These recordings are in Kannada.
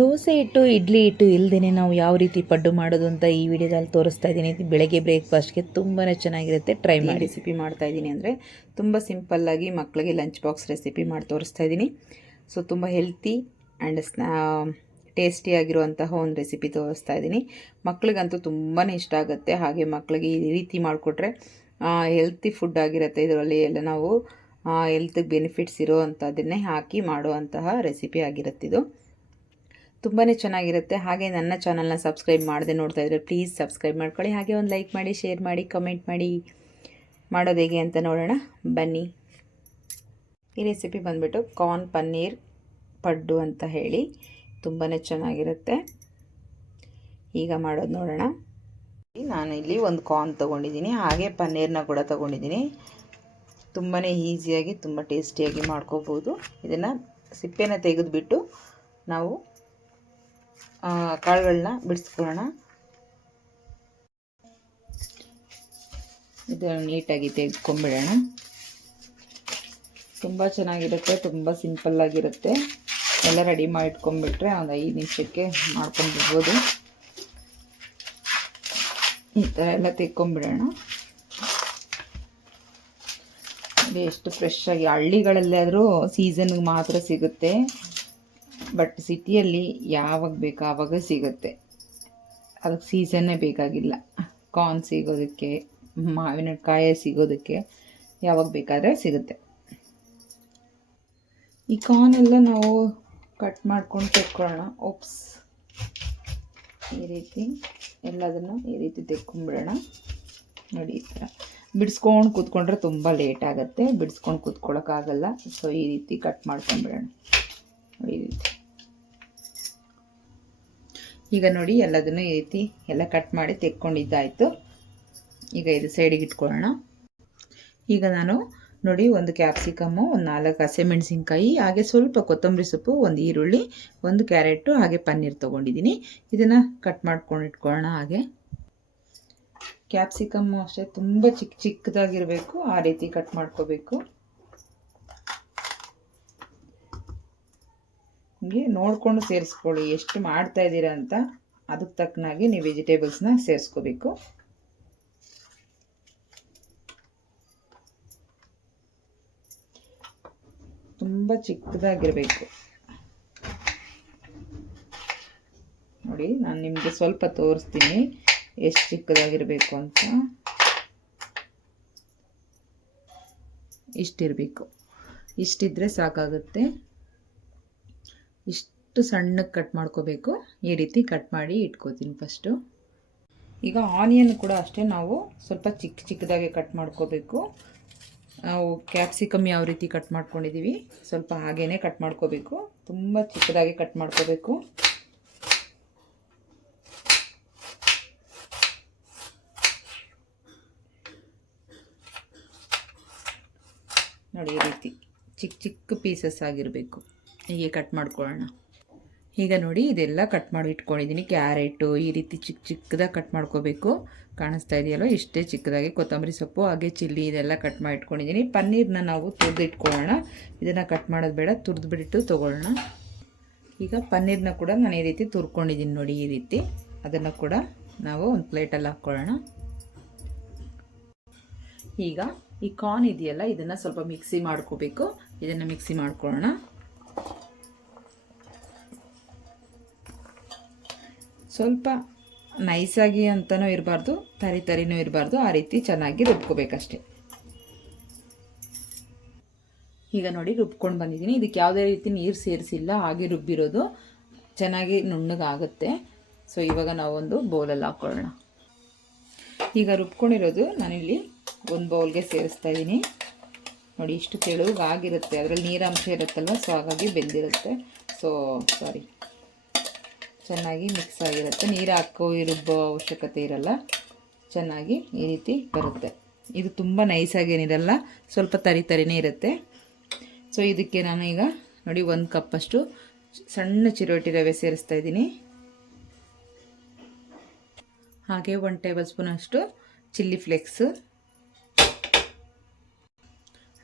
ದೋಸೆ ಹಿಟ್ಟು ಇಡ್ಲಿ ಹಿಟ್ಟು ಇಲ್ಲದೇ ನಾವು ಯಾವ ರೀತಿ ಪಡ್ಡು ಮಾಡೋದು ಅಂತ ಈ ವಿಡಿಯೋದಲ್ಲಿ ತೋರಿಸ್ತಾ ಇದ್ದೀನಿ. ಬೆಳಗ್ಗೆ ಬ್ರೇಕ್ಫಾಸ್ಟ್ಗೆ ತುಂಬಾ ಚೆನ್ನಾಗಿರುತ್ತೆ, ಟ್ರೈ ಮಾಡಿ. ರೆಸಿಪಿ ಮಾಡ್ತಾ ಇದ್ದೀನಿ ಅಂದರೆ ತುಂಬ ಸಿಂಪಲ್ಲಾಗಿ ಮಕ್ಕಳಿಗೆ ಲಂಚ್ ಬಾಕ್ಸ್ ರೆಸಿಪಿ ಮಾಡಿ ತೋರಿಸ್ತಾ ಇದ್ದೀನಿ. ಸೊ ತುಂಬ ಹೆಲ್ತಿ ಆ್ಯಂಡ್ ಟೇಸ್ಟಿಯಾಗಿರುವಂತಹ ಒಂದು ರೆಸಿಪಿ ತೋರಿಸ್ತಾ ಇದ್ದೀನಿ. ಮಕ್ಕಳಿಗಂತೂ ತುಂಬಾ ಇಷ್ಟ ಆಗುತ್ತೆ. ಹಾಗೆ ಮಕ್ಕಳಿಗೆ ಈ ರೀತಿ ಮಾಡಿಕೊಟ್ರೆ ಹೆಲ್ತಿ ಫುಡ್ ಆಗಿರುತ್ತೆ. ಇದರಲ್ಲಿ ಎಲ್ಲ ನಾವು ಹೆಲ್ತಿಗೆ ಬೆನಿಫಿಟ್ಸ್ ಇರೋವಂಥದ್ದನ್ನೇ ಹಾಕಿ ಮಾಡುವಂತಹ ರೆಸಿಪಿ ಆಗಿರುತ್ತೆ. ಇದು ತುಂಬಾ ಚೆನ್ನಾಗಿರುತ್ತೆ. ಹಾಗೆ ನನ್ನ ಚಾನಲ್ನ ಸಬ್ಸ್ಕ್ರೈಬ್ ಮಾಡದೆ ನೋಡ್ತಾ ಇದ್ದರೆ ಪ್ಲೀಸ್ ಸಬ್ಸ್ಕ್ರೈಬ್ ಮಾಡ್ಕೊಳ್ಳಿ. ಹಾಗೆ ಒಂದು ಲೈಕ್ ಮಾಡಿ, ಶೇರ್ ಮಾಡಿ, ಕಮೆಂಟ್ ಮಾಡಿ. ಮಾಡೋದು ಹೇಗೆ ಅಂತ ನೋಡೋಣ ಬನ್ನಿ. ಈ ರೆಸಿಪಿ ಬಂದುಬಿಟ್ಟು ಕಾರ್ನ್ ಪನ್ನೀರ್ ಪಡ್ಡು ಅಂತ ಹೇಳಿ ತುಂಬಾ ಚೆನ್ನಾಗಿರುತ್ತೆ. ಈಗ ಮಾಡೋದು ನೋಡೋಣ. ನಾನು ಇಲ್ಲಿ ಒಂದು ಕಾರ್ನ್ ತೊಗೊಂಡಿದ್ದೀನಿ, ಹಾಗೆ ಪನ್ನೀರ್ನ ಕೂಡ ತೊಗೊಂಡಿದ್ದೀನಿ. ತುಂಬಾ ಈಸಿಯಾಗಿ ತುಂಬ ಟೇಸ್ಟಿಯಾಗಿ ಮಾಡ್ಕೋಬೋದು. ಇದನ್ನು ಸಿಪ್ಪೆನ ತೆಗೆದುಬಿಟ್ಟು ನಾವು ಕಾಳುಗಳನ್ನ ಬಿಡಿಸ್ಕೊಳ್ಳೋಣ. ಇದು ನೀಟಾಗಿ ತೆಗೆದುಕೊಂಡ್ಬಿಡೋಣ. ತುಂಬ ಚೆನ್ನಾಗಿರುತ್ತೆ, ತುಂಬ ಸಿಂಪಲ್ಲಾಗಿರುತ್ತೆ. ಎಲ್ಲ ರೆಡಿ ಮಾಡಿ ಇಟ್ಕೊಂಡ್ಬಿಟ್ರೆ ಒಂದು 5 ನಿಮಿಷಕ್ಕೆ ಮಾಡ್ಕೊಂಡ್ಬಿಡ್ಬೋದು. ಈ ಥರ ಎಲ್ಲ ತೆಕ್ಕೊಂಬಿಡೋಣ. ಎಷ್ಟು ಫ್ರೆಶ್ ಆಗಿ, ಹಳ್ಳಿಗಳಲ್ಲಾದರೂ ಸೀಸನ್ಗೆ ಮಾತ್ರ ಸಿಗುತ್ತೆ, ಬಟ್ ಸಿಟಿಯಲ್ಲಿ ಯಾವಾಗ ಬೇಕು ಆವಾಗ ಸಿಗುತ್ತೆ. ಅದಕ್ಕೆ ಸೀಸನ್ನೇ ಬೇಕಾಗಿಲ್ಲ. ಕಾರ್ನ್ ಸಿಗೋದಕ್ಕೆ, ಮಾವಿನಕಾಯಿ ಸಿಗೋದಕ್ಕೆ ಯಾವಾಗ ಬೇಕಾದರೆ ಸಿಗುತ್ತೆ. ಈ ಕಾರ್ನ್ ಎಲ್ಲ ನಾವು ಕಟ್ ಮಾಡ್ಕೊಂಡು ತೆಕ್ಕೊಳ್ಳೋಣ. ಓಪ್ಸ್, ಈ ರೀತಿ ಎಲ್ಲದನ್ನು ಈ ರೀತಿ ತೆಕ್ಕೊಂಬಿಡೋಣ. ನೋಡಿ, ಈ ಥರ ಬಿಡಿಸ್ಕೊಂಡು ಕೂತ್ಕೊಂಡ್ರೆ ತುಂಬ ಲೇಟ್ ಆಗುತ್ತೆ. ಬಿಡಿಸ್ಕೊಂಡು ಕೂತ್ಕೊಳ್ಳೋಕ್ಕಾಗಲ್ಲ. ಸೊ ಈ ರೀತಿ ಕಟ್ ಮಾಡ್ಕೊಂಬಿಡೋಣ. ನೋಡಿ, ಈ ರೀತಿ. ಈಗ ನೋಡಿ, ಎಲ್ಲದನ್ನು ಈ ರೀತಿ ಎಲ್ಲ ಕಟ್ ಮಾಡಿ ತೆಕ್ಕೊಂಡಿದ್ದಾಯಿತು. ಈಗ ಇದು ಸೈಡಿಗೆ ಇಟ್ಕೊಳ್ಳೋಣ. ಈಗ ನಾನು ನೋಡಿ, ಒಂದು ಕ್ಯಾಪ್ಸಿಕಮ್ಮು, ಒಂದು 4 ಹಸಿಮೆಣಸಿನ್ಕಾಯಿ, ಹಾಗೆ ಸ್ವಲ್ಪ ಕೊತ್ತಂಬರಿ ಸೊಪ್ಪು, ಒಂದು ಈರುಳ್ಳಿ, ಒಂದು ಕ್ಯಾರೆಟು, ಹಾಗೆ ಪನ್ನೀರ್ ತೊಗೊಂಡಿದ್ದೀನಿ. ಇದನ್ನು ಕಟ್ ಮಾಡ್ಕೊಂಡು ಇಟ್ಕೊಳ್ಳೋಣ. ಹಾಗೆ ಕ್ಯಾಪ್ಸಿಕಮ್ಮು ಅಷ್ಟೇ ತುಂಬ ಚಿಕ್ಕದಾಗಿರಬೇಕು, ಆ ರೀತಿ ಕಟ್ ಮಾಡ್ಕೋಬೇಕು. ಹೀಗೆ ನೋಡಿಕೊಂಡು ಸೇರಿಸ್ಕೊಳ್ಳಿ. ಎಷ್ಟು ಮಾಡ್ತಾ ಇದ್ದೀರಾ ಅಂತ ಅದಕ್ಕೆ ತಕ್ಕನಾಗಿ ನೀವು ವೆಜಿಟೇಬಲ್ಸ್ನ ಸೇರಿಸ್ಕೋಬೇಕು. ತುಂಬ ಚಿಕ್ಕದಾಗಿರಬೇಕು. ನೋಡಿ, ನಾನು ನಿಮಗೆ ಸ್ವಲ್ಪ ತೋರಿಸ್ತೀನಿ ಎಷ್ಟು ಚಿಕ್ಕದಾಗಿರಬೇಕು ಅಂತ. ಇಷ್ಟಿರಬೇಕು. ಇಷ್ಟಿದ್ರೆ ಸಾಕಾಗುತ್ತೆ. ಇಷ್ಟು ಸಣ್ಣಕ್ಕೆ ಕಟ್ ಮಾಡ್ಕೋಬೇಕು. ಈ ರೀತಿ ಕಟ್ ಮಾಡಿ ಇಟ್ಕೋತೀನಿ ಫಸ್ಟು. ಈಗ ಆನಿಯನ್ ಕೂಡ ಅಷ್ಟೇ ನಾವು ಸ್ವಲ್ಪ ಚಿಕ್ಕದಾಗಿ ಕಟ್ ಮಾಡ್ಕೋಬೇಕು. ನಾವು ಕ್ಯಾಪ್ಸಿಕಮ್ ಯಾವ ರೀತಿ ಕಟ್ ಮಾಡ್ಕೊಂಡಿದ್ದೀವಿ ಸ್ವಲ್ಪ ಹಾಗೇ ಕಟ್ ಮಾಡ್ಕೋಬೇಕು. ತುಂಬ ಚಿಕ್ಕದಾಗಿ ಕಟ್ ಮಾಡ್ಕೋಬೇಕು. ನೋಡಿ, ಈ ರೀತಿ ಚಿಕ್ಕ ಪೀಸಸ್ ಆಗಿರಬೇಕು. ಹೀಗೆ ಕಟ್ ಮಾಡ್ಕೊಳ್ಳೋಣ. ಈಗ ನೋಡಿ, ಇದೆಲ್ಲ ಕಟ್ ಮಾಡಿ ಇಟ್ಕೊಂಡಿದ್ದೀನಿ. ಕ್ಯಾರೆಟು ಈ ರೀತಿ ಚಿಕ್ಕದಾಗಿ ಕಟ್ ಮಾಡ್ಕೋಬೇಕು. ಕಾಣಿಸ್ತಾ ಇದೆಯಲ್ಲ, ಇಷ್ಟೇ ಚಿಕ್ಕದಾಗಿ. ಕೊತ್ತಂಬರಿ ಸೊಪ್ಪು, ಹಾಗೆ ಚಿಲ್ಲಿ, ಇದೆಲ್ಲ ಕಟ್ ಮಾಡಿ ಇಟ್ಕೊಂಡಿದ್ದೀನಿ. ಪನ್ನೀರ್ನ ನಾವು ತುರಿದು ಇಟ್ಕೊಳ್ಳೋಣ. ಇದನ್ನು ಕಟ್ ಮಾಡೋದು ಬೇಡ, ತುರಿದ್ಬಿಟ್ಟು ತೊಗೊಳ್ಳೋಣ. ಈಗ ಪನ್ನೀರ್ನ ಕೂಡ ನಾನು ಈ ರೀತಿ ತುರ್ಕೊಂಡಿದ್ದೀನಿ ನೋಡಿ, ಈ ರೀತಿ. ಅದನ್ನು ಕೂಡ ನಾವು ಒಂದು ಪ್ಲೇಟಲ್ಲಿ ಹಾಕ್ಕೊಳ್ಳೋಣ. ಈಗ ಈ ಕಾರ್ನ್ ಇದೆಯಲ್ಲ, ಇದನ್ನು ಸ್ವಲ್ಪ ಮಿಕ್ಸಿ ಮಾಡ್ಕೋಬೇಕು. ಇದನ್ನು ಮಿಕ್ಸಿ ಮಾಡ್ಕೊಳ್ಳೋಣ. ಸ್ವಲ್ಪ ನೈಸಾಗಿ ಅಂತಲೂ ಇರಬಾರ್ದು, ತರಿನೂ ಇರಬಾರ್ದು. ಆ ರೀತಿ ಚೆನ್ನಾಗಿ ರುಬ್ಕೋಬೇಕಷ್ಟೆ. ಈಗ ನೋಡಿ, ರುಬ್ಕೊಂಡು ಬಂದಿದ್ದೀನಿ. ಇದಕ್ಕೆ ಯಾವುದೇ ರೀತಿ ನೀರು ಸೇರಿಸಿಲ್ಲ, ಹಾಗೆ ರುಬ್ಬಿರೋದು. ಚೆನ್ನಾಗಿ ನುಣ್ಣಗಾಗುತ್ತೆ. ಸೊ ಇವಾಗ ನಾವೊಂದು ಬೌಲಲ್ಲಿ ಹಾಕ್ಕೊಳ್ಳೋಣ. ಈಗ ರುಬ್ಕೊಂಡಿರೋದು ನಾನಿಲ್ಲಿ ಒಂದು ಬೌಲ್ಗೆ ಸೇರಿಸ್ತಾ ಇದ್ದೀನಿ. ನೋಡಿ, ಇಷ್ಟು ತೆಳುವಾಗಿರುತ್ತೆ. ಅದರಲ್ಲಿ ನೀರಂಶ ಇರುತ್ತಲ್ವ, ಸೊ ಹಾಗಾಗಿ ಬೆಂದಿರುತ್ತೆ. ಚೆನ್ನಾಗಿ ಮಿಕ್ಸ್ ಆಗಿರುತ್ತೆ. ನೀರು ಹಾಕೋ ರುಬ್ಬೋ ಅವಶ್ಯಕತೆ ಇರಲ್ಲ. ಚೆನ್ನಾಗಿ ಈ ರೀತಿ ಬರುತ್ತೆ. ಇದು ತುಂಬ ನೈಸಾಗೇನಿರಲ್ಲ, ಸ್ವಲ್ಪ ತರಿನೇ ಇರುತ್ತೆ. ಸೊ ಇದಕ್ಕೆ ನಾನು ಈಗ ನೋಡಿ 1 ಕಪ್ಪಷ್ಟು ಸಣ್ಣ ಚಿರೋಟಿ ರವೆ ಸೇರಿಸ್ತಾ ಇದ್ದೀನಿ. ಹಾಗೆ 1 ಟೇಬಲ್ ಸ್ಪೂನ್ ಅಷ್ಟು ಚಿಲ್ಲಿ ಫ್ಲೇಕ್ಸ್,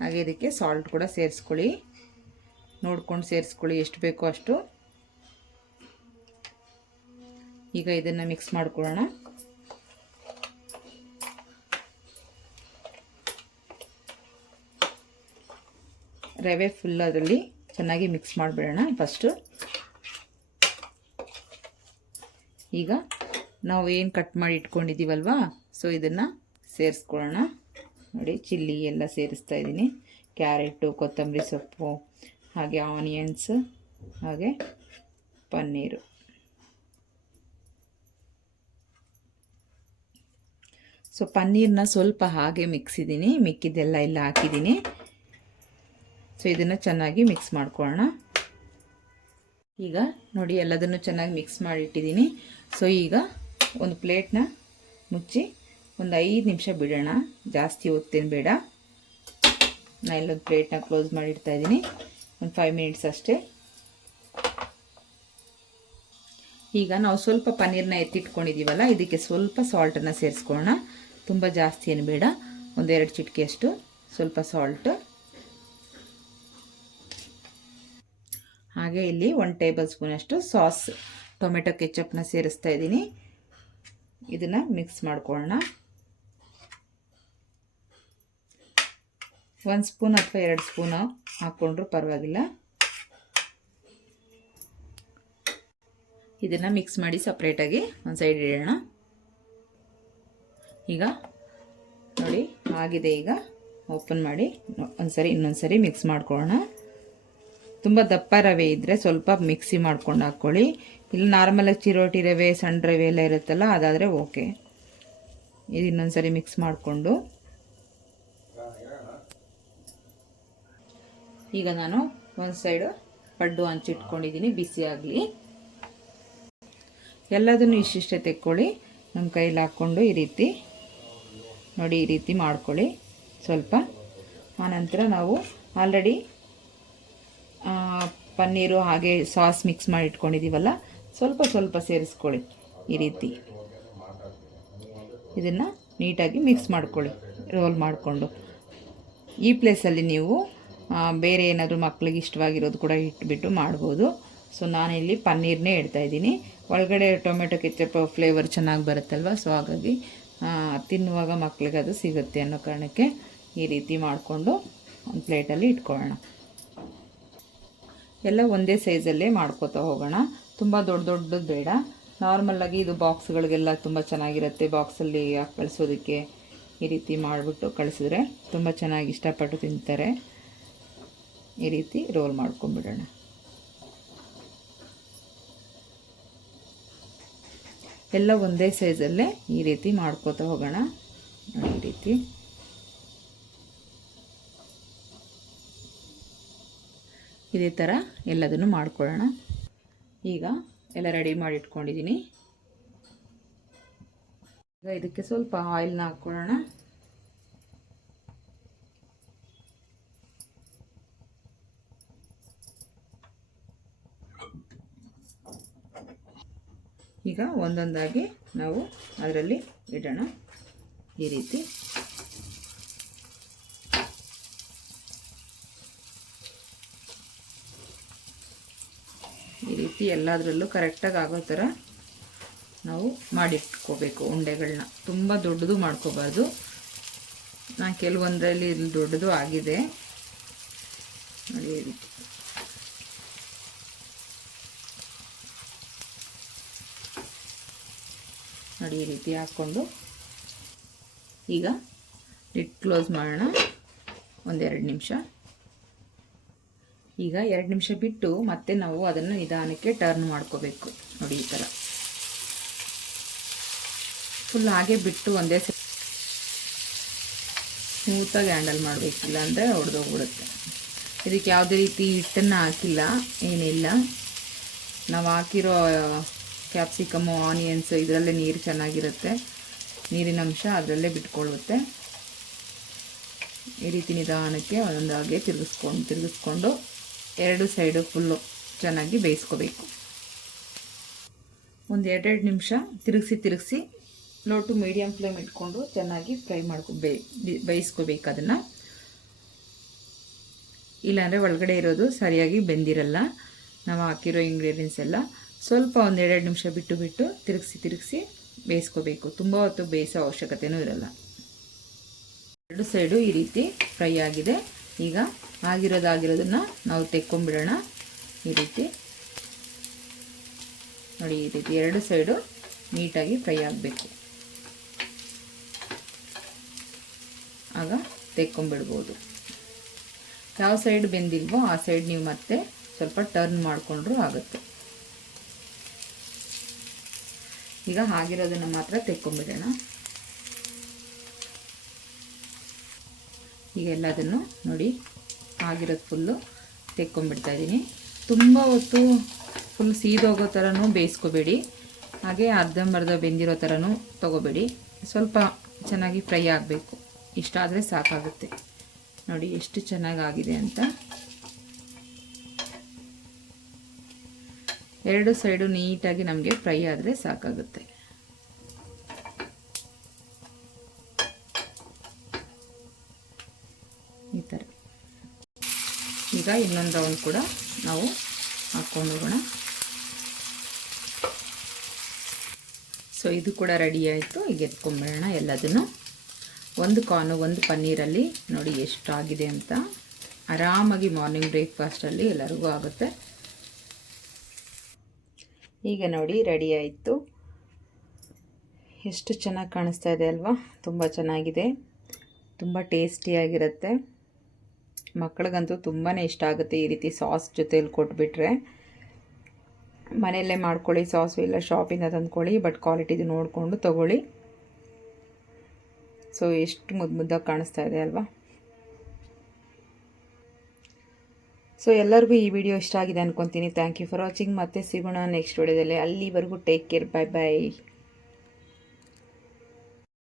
ಹಾಗೆ ಇದಕ್ಕೆ ಸಾಲ್ಟ್ ಕೂಡ ಸೇರಿಸ್ಕೊಳ್ಳಿ. ನೋಡ್ಕೊಂಡು ಸೇರಿಸ್ಕೊಳ್ಳಿ, ಎಷ್ಟು ಬೇಕೋ ಅಷ್ಟು. ಈಗ ಇದನ್ನು ಮಿಕ್ಸ್ ಮಾಡ್ಕೊಳ್ಳೋಣ. ರವೆ ಫುಲ್ ಅದರಲ್ಲಿ ಚೆನ್ನಾಗಿ ಮಿಕ್ಸ್ ಮಾಡಿಬಿಡೋಣ ಫಸ್ಟು. ಈಗ ನಾವು ಏನು ಕಟ್ ಮಾಡಿ ಇಟ್ಕೊಂಡಿದ್ದೀವಲ್ವ, ಸೊ ಇದನ್ನು ಸೇರಿಸ್ಕೊಳ್ಳೋಣ. ನೋಡಿ, ಚಿಲ್ಲಿ ಎಲ್ಲ ಸೇರಿಸ್ತಾ ಇದ್ದೀನಿ. ಕ್ಯಾರೆಟು, ಕೊತ್ತಂಬರಿ ಸೊಪ್ಪು, ಹಾಗೆ ಆನಿಯನ್ಸ್, ಹಾಗೆ ಪನ್ನೀರು. ಸೊ ಪನ್ನೀರನ್ನ ಸ್ವಲ್ಪ ಹಾಗೆ ಮಿಕ್ಸಿದ್ದೀನಿ, ಮಿಕ್ಕಿದ್ದೆಲ್ಲ ಇಲ್ಲ ಹಾಕಿದ್ದೀನಿ. ಸೊ ಇದನ್ನು ಚೆನ್ನಾಗಿ ಮಿಕ್ಸ್ ಮಾಡ್ಕೊಳ್ಳೋಣ. ಈಗ ನೋಡಿ, ಎಲ್ಲದನ್ನು ಚೆನ್ನಾಗಿ ಮಿಕ್ಸ್ ಮಾಡಿಟ್ಟಿದ್ದೀನಿ. ಸೊ ಈಗ ಒಂದು ಪ್ಲೇಟ್ನ ಮುಚ್ಚಿ ಒಂದು 5 ನಿಮಿಷ ಬಿಡೋಣ. ಜಾಸ್ತಿ ಹೊತ್ತೇನು ಬೇಡ. ನಾನು ಇಲ್ಲೊಂದು ಪ್ಲೇಟ್ನ ಕ್ಲೋಸ್ ಮಾಡಿಡ್ತಾ ಇದ್ದೀನಿ. ಒಂದು 5 ಮಿನಿಟ್ಸ್ ಅಷ್ಟೇ. ಈಗ ನಾವು ಸ್ವಲ್ಪ ಪನ್ನೀರನ್ನ ಎತ್ತಿಟ್ಕೊಂಡಿದ್ದೀವಲ್ಲ, ಇದಕ್ಕೆ ಸ್ವಲ್ಪ ಸಾಲ್ಟನ್ನು ಸೇರಿಸ್ಕೊಳ್ಳೋಣ. ತುಂಬ ಜಾಸ್ತಿ ಏನು ಬೇಡ, ಒಂದು 2 ಚಿಟಿಕೆಯಷ್ಟು ಸ್ವಲ್ಪ ಸಾಲ್ಟ್. ಹಾಗೆ ಇಲ್ಲಿ 1 ಟೇಬಲ್ ಸ್ಪೂನಷ್ಟು ಸಾಸ್, ಟೊಮೆಟೊ ಕೆಚಪ್ನ ಸೇರಿಸ್ತಾ ಇದ್ದೀನಿ. ಇದನ್ನು ಮಿಕ್ಸ್ ಮಾಡ್ಕೊಳ್ಳೋಣ. 1 ಸ್ಪೂನ್ ಅಥವಾ 2 ಸ್ಪೂನು ಹಾಕ್ಕೊಂಡ್ರೂ ಪರವಾಗಿಲ್ಲ. ಇದನ್ನು ಮಿಕ್ಸ್ ಮಾಡಿ ಸಪ್ರೇಟಾಗಿ ಒಂದು ಸೈಡ್ ಇಡೋಣ. ಈಗ ನೋಡಿ ಆಗಿದೆ. ಈಗ ಓಪನ್ ಮಾಡಿ ಇನ್ನೊಂದು ಸರಿ ಮಿಕ್ಸ್ ಮಾಡ್ಕೊಳ್ಳೋಣ. ತುಂಬ ದಪ್ಪ ರವೆ ಇದ್ದರೆ ಸ್ವಲ್ಪ ಮಿಕ್ಸಿ ಮಾಡ್ಕೊಂಡು ಹಾಕ್ಕೊಳ್ಳಿ. ಇಲ್ಲಿ ನಾರ್ಮಲಾಗಿ ಚಿರೋಟಿ ರವೆ, ಸಣ್ಣ ರವೆ ಎಲ್ಲ ಇರುತ್ತಲ್ಲ, ಅದಾದರೆ ಓಕೆ. ಇದು ಇನ್ನೊಂದು ಸರಿ ಮಿಕ್ಸ್ ಮಾಡಿಕೊಂಡು ಈಗ ನಾನು ಒಂದು ಸೈಡು ಪಡ್ಡು ಹಂಚಿಟ್ಕೊಂಡಿದ್ದೀನಿ, ಬಿಸಿ ಆಗಲಿ. ಎಲ್ಲದನ್ನು ಇಷ್ಟಿಷ್ಟೇ ತೆಕ್ಕೊಳ್ಳಿ. ನಮ್ಮ ಕೈಲಿ ಹಾಕ್ಕೊಂಡು ಈ ರೀತಿ ನೋಡಿ, ಈ ರೀತಿ ಮಾಡ್ಕೊಳ್ಳಿ ಸ್ವಲ್ಪ. ಆನಂತರ ನಾವು ಆಲ್ರೆಡಿ ಪನ್ನೀರು ಹಾಗೆ ಸಾಸ್ ಮಿಕ್ಸ್ ಮಾಡಿ ಇಟ್ಕೊಂಡಿದ್ದೀವಲ್ಲ, ಸ್ವಲ್ಪ ಸ್ವಲ್ಪ ಸೇರಿಸ್ಕೊಳ್ಳಿ ಈ ರೀತಿ. ಇದನ್ನು ನೀಟಾಗಿ ಮಿಕ್ಸ್ ಮಾಡ್ಕೊಳ್ಳಿ ರೋಲ್ ಮಾಡಿಕೊಂಡು. ಈ ಪ್ಲೇಸಲ್ಲಿ ನೀವು ಬೇರೆ ಏನಾದರೂ ಮಕ್ಕಳಿಗೆ ಇಷ್ಟವಾಗಿರೋದು ಕೂಡ ಇಟ್ಬಿಟ್ಟು ಮಾಡ್ಬೋದು. ಸೊ ನಾನಿಲ್ಲಿ ಪನ್ನೀರ್ನೇ ಇಡ್ತಾಯಿದ್ದೀನಿ. ಒಳಗಡೆ ಟೊಮೆಟೊ ಕೆಚಪ್ ಫ್ಲೇವರ್ ಚೆನ್ನಾಗಿ ಬರುತ್ತಲ್ವ, ಸೊ ಹಾಗಾಗಿ ತಿನ್ನುವಾಗ ಮಕ್ಕಳಿಗೆ ಅದು ಸಿಗುತ್ತೆ ಅನ್ನೋ ಕಾರಣಕ್ಕೆ ಈ ರೀತಿ ಮಾಡಿಕೊಂಡು ಒಂದು ಪ್ಲೇಟಲ್ಲಿ ಇಟ್ಕೊಳ್ಳೋಣ. ಎಲ್ಲ ಒಂದೇ ಸೈಜಲ್ಲೇ ಮಾಡ್ಕೋತಾ ಹೋಗೋಣ. ತುಂಬ ದೊಡ್ಡದು ಬೇಡ. ನಾರ್ಮಲಾಗಿ ಇದು ಬಾಕ್ಸ್ಗಳಿಗೆಲ್ಲ ತುಂಬ ಚೆನ್ನಾಗಿರುತ್ತೆ. ಬಾಕ್ಸಲ್ಲಿ ಕಳಿಸೋದಕ್ಕೆ ಈ ರೀತಿ ಮಾಡಿಬಿಟ್ಟು ಕಳಿಸಿದ್ರೆ ತುಂಬ ಚೆನ್ನಾಗಿ ಇಷ್ಟಪಟ್ಟು ತಿಂತಾರೆ. ಈ ರೀತಿ ರೋಲ್ ಮಾಡ್ಕೊಂಬಿಡೋಣ. ಎಲ್ಲ ಒಂದೇ ಸೈಜಲ್ಲೇ ಈ ರೀತಿ ಮಾಡ್ಕೋತಾ ಹೋಗೋಣ. ಈ ರೀತಿ ಇದೇ ಥರ ಎಲ್ಲದನ್ನು ಮಾಡ್ಕೊಳ್ಳೋಣ. ಈಗ ಎಲ್ಲ ರೆಡಿ ಮಾಡಿ ಇಟ್ಕೊಂಡಿದ್ದೀನಿ. ಈಗ ಇದಕ್ಕೆ ಸ್ವಲ್ಪ ಆಯಿಲ್ನ ಹಾಕ್ಕೊಳ್ಳೋಣ. ಈಗ ಒಂದೊಂದಾಗಿ ನಾವು ಅದರಲ್ಲಿ ಇಡೋಣ. ಈ ರೀತಿ ಎಲ್ಲದರಲ್ಲೂ ಕರೆಕ್ಟಾಗಿ ಆಗೋ ಥರ ನಾವು ಮಾಡಿಟ್ಕೋಬೇಕು ಉಂಡೆಗಳನ್ನ. ತುಂಬ ದೊಡ್ಡದು ಮಾಡ್ಕೋಬಾರ್ದು. ನಾನು ಕೆಲವೊಂದರಲ್ಲಿ ಇಲ್ಲಿ ದೊಡ್ಡದು ಆಗಿದೆ ನೋಡಿ. ಈ ರೀತಿ ನೋಡಿ, ಈ ರೀತಿ ಹಾಕ್ಕೊಂಡು ಈಗ ಲಿಡ್ ಕ್ಲೋಸ್ ಮಾಡೋಣ. 1-2 ನಿಮಿಷ. ಈಗ 2 ನಿಮಿಷ ಬಿಟ್ಟು ಮತ್ತೆ ನಾವು ಅದನ್ನು ನಿಧಾನಕ್ಕೆ ಟರ್ನ್ ಮಾಡ್ಕೋಬೇಕು. ನೋಡಿ, ಈ ಥರ ಫುಲ್ ಹಾಗೆ ಬಿಟ್ಟು ಒಂದೇ ಸ್ಮೂತಾಗಿ ಹ್ಯಾಂಡಲ್ ಮಾಡಬೇಕಿಲ್ಲ ಅಂದರೆ ಹೊಡೆದೋಗ್ಬಿಡುತ್ತೆ. ಇದಕ್ಕೆ ಯಾವುದೇ ರೀತಿ ಹಿಟ್ಟನ್ನು ಹಾಕಿಲ್ಲ, ಏನಿಲ್ಲ. ನಾವು ಹಾಕಿರೋ ಕ್ಯಾಪ್ಸಿಕಮ್ಮು, ಆನಿಯನ್ಸ್ ಇದರಲ್ಲೇ ನೀರು ಚೆನ್ನಾಗಿರುತ್ತೆ. ನೀರಿನ ಅಂಶ ಅದರಲ್ಲೇ ಬಿಟ್ಕೊಳ್ಳುತ್ತೆ. ಈ ರೀತಿ ನಿಧಾನಕ್ಕೆ ಒಂದೊಂದಾಗೆ ತಿರುಗಿಸ್ಕೊಂಡು 2 ಸೈಡು ಫುಲ್ಲು ಚೆನ್ನಾಗಿ ಬೇಯಿಸ್ಕೋಬೇಕು. ಒಂದು 2 ನಿಮಿಷ ತಿರುಗಿಸಿ ಲೋ ಟು ಮೀಡಿಯಮ್ ಫ್ಲೇಮ್ ಇಟ್ಕೊಂಡು ಚೆನ್ನಾಗಿ ಫ್ರೈ ಬೇಯಿಸ್ಕೋಬೇಕು ಅದನ್ನು. ಇಲ್ಲಾಂದರೆ ಒಳಗಡೆ ಇರೋದು ಸರಿಯಾಗಿ ಬೆಂದಿರಲ್ಲ. ನಾವು ಹಾಕಿರೋ ಇಂಗ್ರೀಡಿಯೆಂಟ್ಸ್ ಎಲ್ಲ ಸ್ವಲ್ಪ ಒಂದೆರಡು ನಿಮಿಷ ಬಿಟ್ಟು ತಿರುಗಿಸಿ ಬೇಯಿಸ್ಕೋಬೇಕು. ತುಂಬ ಹೊತ್ತು ಬೇಯಿಸೋ ಅವಶ್ಯಕತೆಯೂ ಇರಲ್ಲ. ಎರಡು ಸೈಡು ಈ ರೀತಿ ಫ್ರೈ ಆಗಿದೆ. ಈಗ ಆಗಿರೋದನ್ನು ನಾವು ತೆಕ್ಕೊಂಬಿಡೋಣ. ಈ ರೀತಿ ನೋಡಿ, ಈ ರೀತಿ ಎರಡು ಸೈಡು ನೀಟಾಗಿ ಫ್ರೈ ಆಗಬೇಕು. ಆಗ ತೆಕ್ಕೊಂಬಿಡ್ಬೋದು. ಯಾವ ಸೈಡ್ ಬೆಂದಿಲ್ವೋ ಆ ಸೈಡ್ ನೀವು ಮತ್ತೆ ಸ್ವಲ್ಪ ಟರ್ನ್ ಮಾಡಿಕೊಂಡ್ರೂ ಆಗುತ್ತೆ. ಈಗ ಆಗಿರೋದನ್ನು ಮಾತ್ರ ತೆಕ್ಕೊಂಬಿಡೋಣ. ಈಗ ಎಲ್ಲದನ್ನು ನೋಡಿ ಆಗಿರೋದು ಫುಲ್ಲು ತೆಕ್ಕೊಂಬಿಡ್ತಾ ಇದ್ದೀನಿ. ತುಂಬ ಹೊತ್ತು ಫುಲ್ ಸೀದೋಗೋ ಥರನೂ ಬೇಯಿಸ್ಕೋಬೇಡಿ, ಹಾಗೆ ಅರ್ಧಂಬರ್ಧ ಬೆಂದಿರೋ ಥರನೂ ತೊಗೋಬೇಡಿ. ಸ್ವಲ್ಪ ಚೆನ್ನಾಗಿ ಫ್ರೈ ಆಗಬೇಕು. ಇಷ್ಟಾದರೆ ಸಾಕಾಗುತ್ತೆ. ನೋಡಿ ಎಷ್ಟು ಚೆನ್ನಾಗಾಗಿದೆ ಅಂತ. ಎರಡು ಸೈಡು ನೀಟಾಗಿ ನಮಗೆ ಫ್ರೈ ಆದರೆ ಸಾಕಾಗುತ್ತೆ. ಈ ಥರ. ಈಗ ಇನ್ನೊಂದು ರೌಂಡ್ ಕೂಡ ನಾವು ಹಾಕ್ಕೊಂಡು ಹೋಗೋಣ. ಸೊ ಇದು ಕೂಡ ರೆಡಿ ಆಯಿತು. ಈಗ ಎತ್ಕೊಂಡ್ಬಿಡೋಣ ಎಲ್ಲದನ್ನು. ಒಂದು ಕಾರ್ನು ಒಂದು ಪನ್ನೀರಲ್ಲಿ ನೋಡಿ ಎಷ್ಟು ಆಗಿದೆ ಅಂತ. ಆರಾಮಾಗಿ ಮಾರ್ನಿಂಗ್ ಬ್ರೇಕ್ಫಾಸ್ಟಲ್ಲಿ ಎಲ್ಲರಿಗೂ ಆಗುತ್ತೆ. ಈಗ ನೋಡಿ ರೆಡಿ ಆಯಿತು. ಎಷ್ಟು ಚೆನ್ನಾಗಿ ಕಾಣಿಸ್ತಾ ಇದೆ ಅಲ್ವಾ? ತುಂಬ ಚೆನ್ನಾಗಿದೆ, ತುಂಬ ಟೇಸ್ಟಿಯಾಗಿರುತ್ತೆ. ಮಕ್ಕಳಿಗಂತೂ ತುಂಬಾ ಇಷ್ಟ ಆಗುತ್ತೆ. ಈ ರೀತಿ ಸಾಸ್ ಜೊತೆಲಿ ಕೊಟ್ಬಿಟ್ರೆ. ಮನೆಯಲ್ಲೇ ಮಾಡ್ಕೊಳ್ಳಿ ಸಾಸು, ಇಲ್ಲ ಶಾಪಿಂದ ತಂದ್ಕೊಳ್ಳಿ, ಬಟ್ ಕ್ವಾಲಿಟಿದು ನೋಡಿಕೊಂಡು ತೊಗೊಳ್ಳಿ. ಸೊ ಎಷ್ಟು ಮುದ್ದಾಗಿ ಕಾಣಿಸ್ತಾ ಇದೆ ಅಲ್ವಾ? ಸೊ ಎಲ್ಲರಿಗೂ ಈ ವಿಡಿಯೋ ಇಷ್ಟ ಆಗಿದೆ ಅನ್ಕೊತೀನಿ. Thank you for watching. ಮತ್ತೆ ಸಿಗೋಣ ನೆಕ್ಸ್ಟ್ ವಿಡಿಯೋದಲ್ಲಿ. ಅಲ್ಲಿವರೆಗೂ ಟೇಕ್ ಕೇರ್. Bye bye.